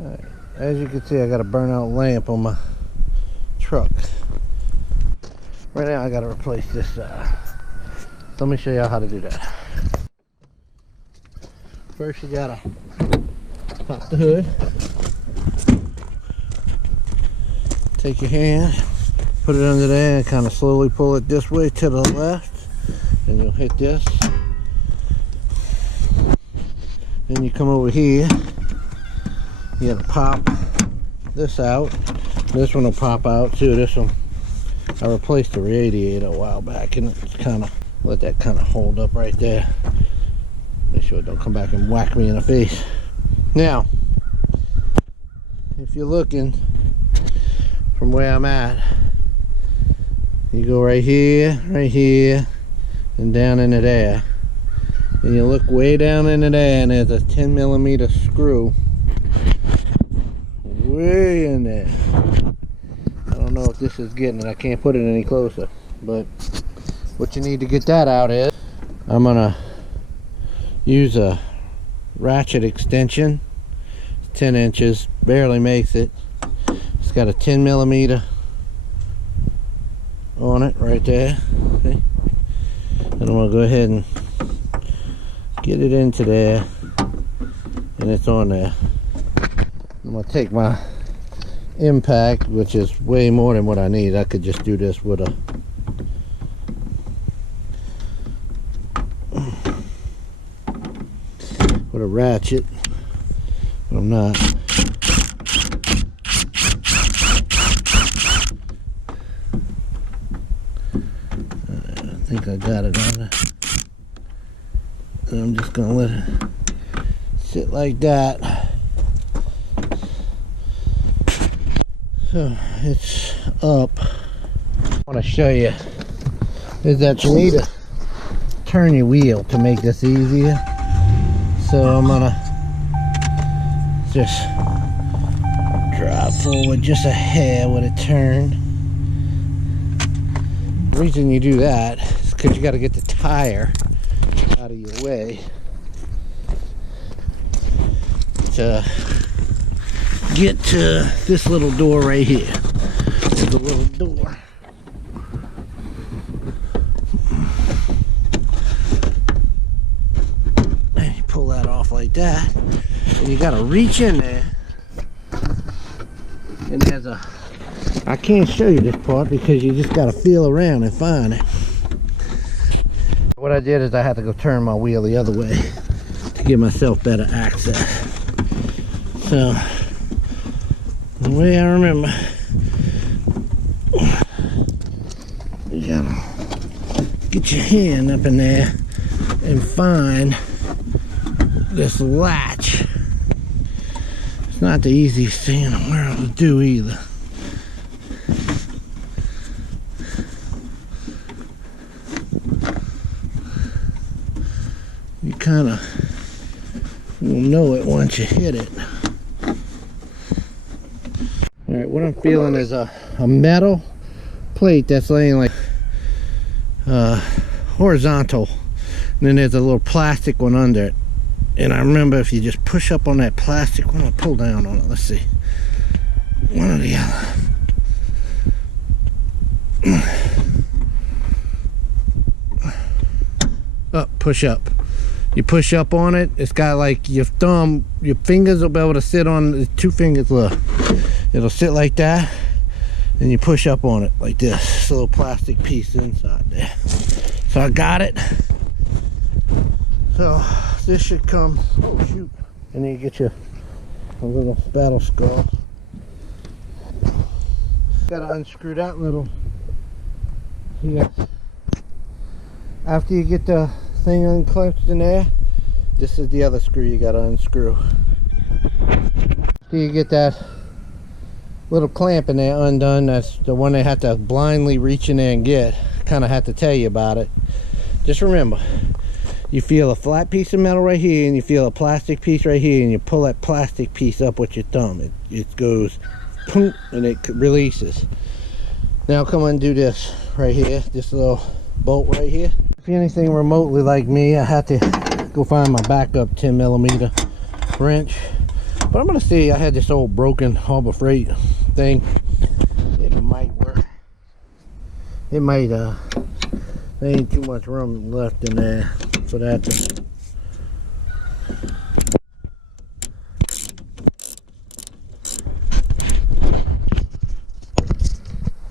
Alright, as you can see, I got a burnout lamp on my truck. Right now I got to replace this side. Let me show you how to do that. First you gotta pop the hood. Take your hand, put it under there and kind of slowly pull it this way to the left. And you'll hit this. Then you come over here. You gotta pop this out. This one will pop out too. This one, I replaced the radiator a while back and it's kind of, let that kind of hold up right there. Make sure it don't come back and whack me in the face. Now, if you're looking from where I'm at, you go right here, and down into there. And you look way down into there and there's a 10mm screw way in there. I don't know if this is getting it. I can't put it any closer. But what you need to get that out is, I'm gonna use a ratchet extension. 10 inches, barely makes it. It's got a 10mm on it right there. Okay. And I'm gonna go ahead and get it into there, and it's on there. I'm gonna take my impact, which is way more than what I need. I could just do this with a ratchet, but I'm not. I think I got it on there. And I'm just gonna let it sit like that. So it's up. I want to show you is that you need to turn your wheel to make this easier. So I'm gonna just drive forward just a hair with a turn. The reason you do that is because you got to get the tire out of your way to get to this little door right here. There's a little door. And you pull that off like that. And you gotta reach in there. And there's a, I can't show you this part because you just gotta feel around and find it. What I did is I had to go turn my wheel the other way to give myself better access. So, the way I remember, you gotta get your hand up in there and find this latch. It's not the easiest thing in the world to do either. You kind of will know it once you hit it. Alright, what I'm feeling is a metal plate that's laying like horizontal, and then there's a little plastic one under it. And I remember if you just push up on that plastic one, I'll pull down on it. Let's see. One or the other. Up, push up. You push up on it, it's got like your thumb, your fingers will be able to sit on the 2 fingers. Look, it'll sit like that, and you push up on it like this. It's a little plastic piece inside there. So I got it. So this should come, oh shoot, and then you get your a little battle skull. Gotta unscrew that little, yeah. After you get the thing unclipped in there, this is the other screw you gotta unscrew. After you get that little clamp in there undone, that's the one they have to blindly reach in there and get. Kind of have to tell you about it. Just remember, you feel a flat piece of metal right here and you feel a plastic piece right here, and you pull that plastic piece up with your thumb. It goes boom, and it releases. Now come on and do this right here, this little bolt right here. If you're anything remotely like me, I had to go find my backup 10mm wrench. But I'm gonna see. I had this old broken Harbor Freight thing. It might work. It might. There ain't too much room left in there for that to.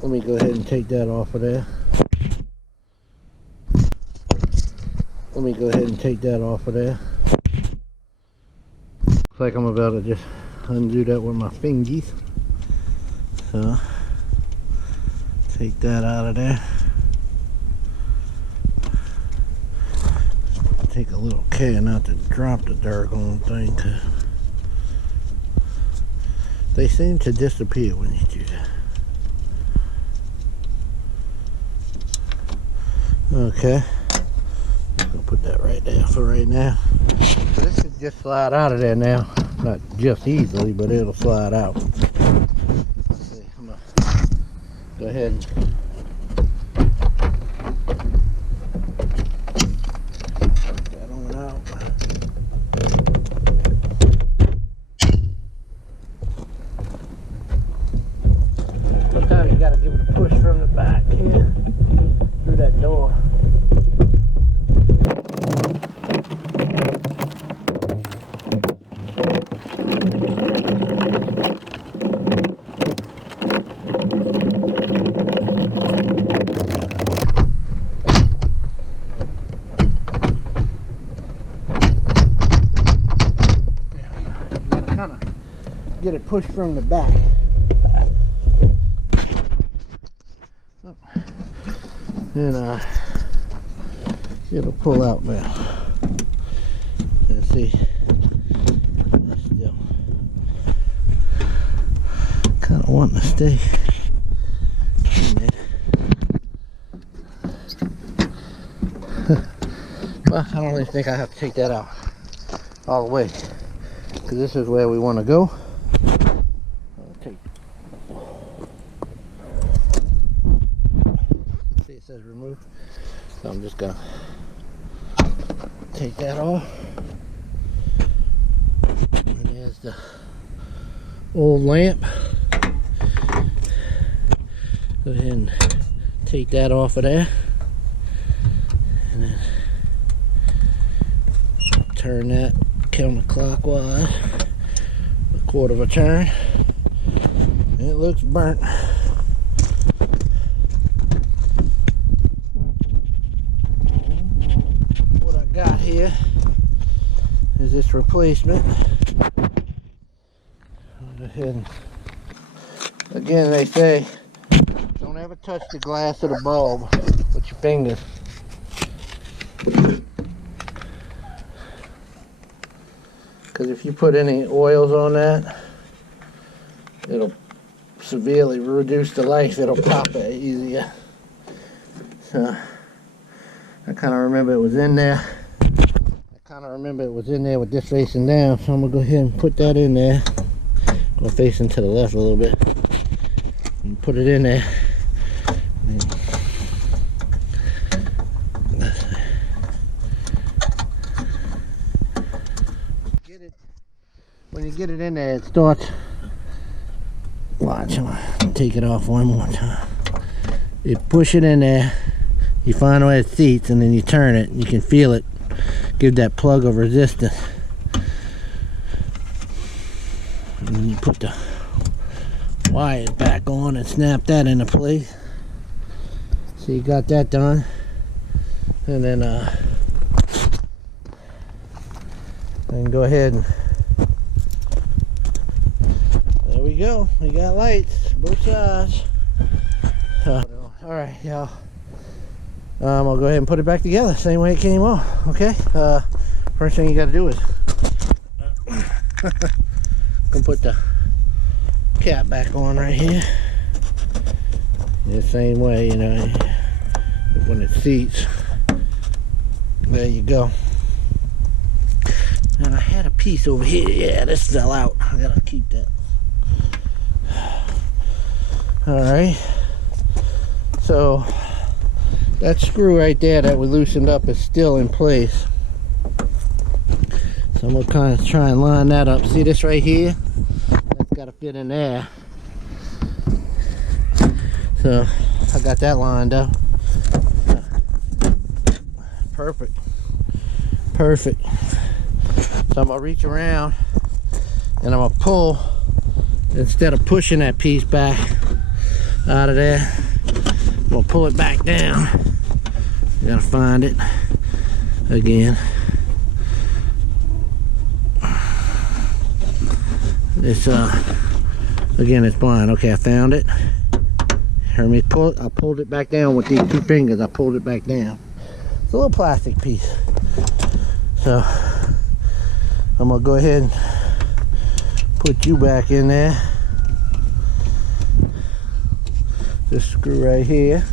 Let me go ahead and take that off of there. Let me go ahead and take that off of there. Looks like I'm about to just undo that with my fingies. So, take that out of there. Take a little care not to drop the doggone thing, 'cause they seem to disappear when you do that. Okay, I'm gonna put that right there for right now. So this should just slide out of there now. Not just easily, but it'll slide out. Let's see, I'm gonna go ahead and put that on out. Sometimes you gotta give it a push from the back here through that door. Get it pushed from the back. And it'll pull out now. Let's see. It's still kind of wanting to stay in there. Well, I don't even think I have to take that out all the way, because this is where we want to go. See, it says remove. So I'm just gonna take that off. And there's the old lamp. Go ahead and take that off of there. And then turn that counterclockwise a quarter of a turn. It looks burnt. What I got here is this replacement. Go ahead and, again, they say don't ever touch the glass of the bulb with your fingers. Because if you put any oils on that, it'll severely reduce the life. It'll pop it easier. So I kind of remember it was in there. With this facing down. So I'm gonna go ahead and put that in there. Go facing to the left a little bit and put it in there. When you get it in there, it starts. Watch, I'm gonna take it off one more time. You push it in there, you find where it seats, and then you turn it. You can feel it give that plug of resistance. And then you put the wires back on and snap that into place. So you got that done. And then go ahead and there we go. We got lights both sides. Alright, y'all. I'll go ahead and put it back together same way it came off. Okay. First thing you got to do is gonna put the cap back on right here. The same way, you know, when it seats. There you go. And I had a piece over here. Yeah, this fell out. I gotta keep that. Alright. So that screw right there that we loosened up is still in place. So I'm gonna kind of try and line that up. See this right here? That's gotta fit in there. So I got that lined up. Perfect. Perfect. So I'm gonna reach around and I'm gonna pull, instead of pushing that piece back out of there, I'm gonna pull it back down. You gotta find it again. It's again, it's blind. Okay, I found it. Hear me pull it? I pulled it back down with these two fingers. I pulled it back down. It's a little plastic piece. So I'm gonna go ahead and put you back in there. This screw right here.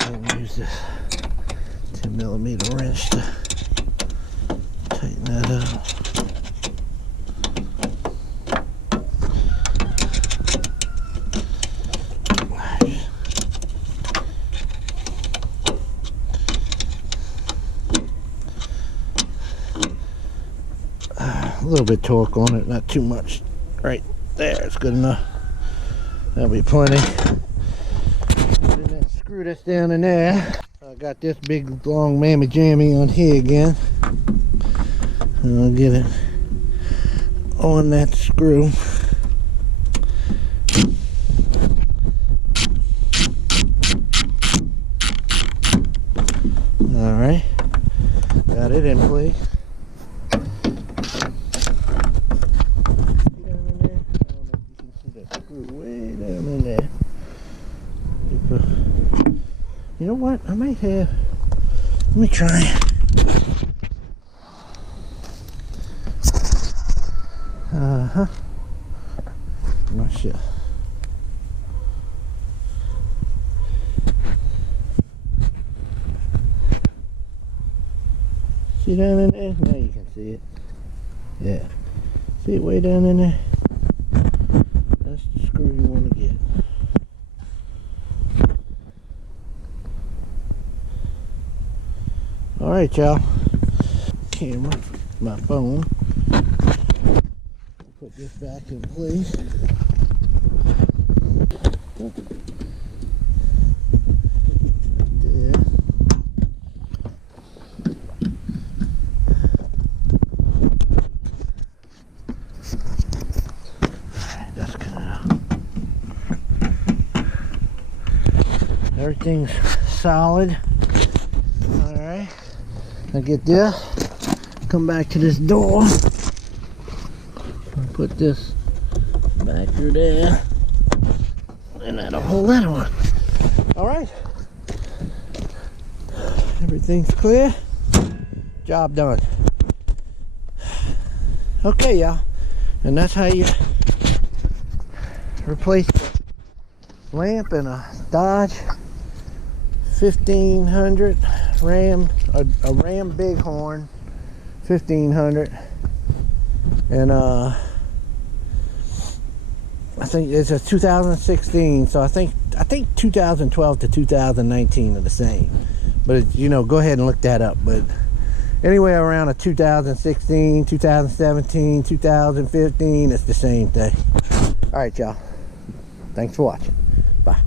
I'm gonna use this 10mm wrench to tighten that up. A little bit torque on it, not too much. Right there, it's good enough. That'll be plenty. Put in that screw that's down in there. I got this big long mammy jammy on here again. And I'll get it on that screw. Alright, got it in place. You know what? I might have. Let me try. I'm not sure. See down in there? Now you can see it. Yeah. See it way down in there? That's the screw you want to get. Alright, y'all. Camera, my phone. Put this back in place. There. Alright, that's kind of. Everything's solid. Alright. I get there, come back to this door, put this back through there, and that'll hold that one. Alright, everything's clear, job done. Okay, y'all, and that's how you replace the lamp in a Dodge 1500 Ram, a Ram Bighorn 1500, and I think it's a 2016. So I think 2012 to 2019 are the same. But you know, go ahead and look that up. But anyway, around a 2016, 2017, 2015, it's the same thing. All right, y'all. Thanks for watching. Bye.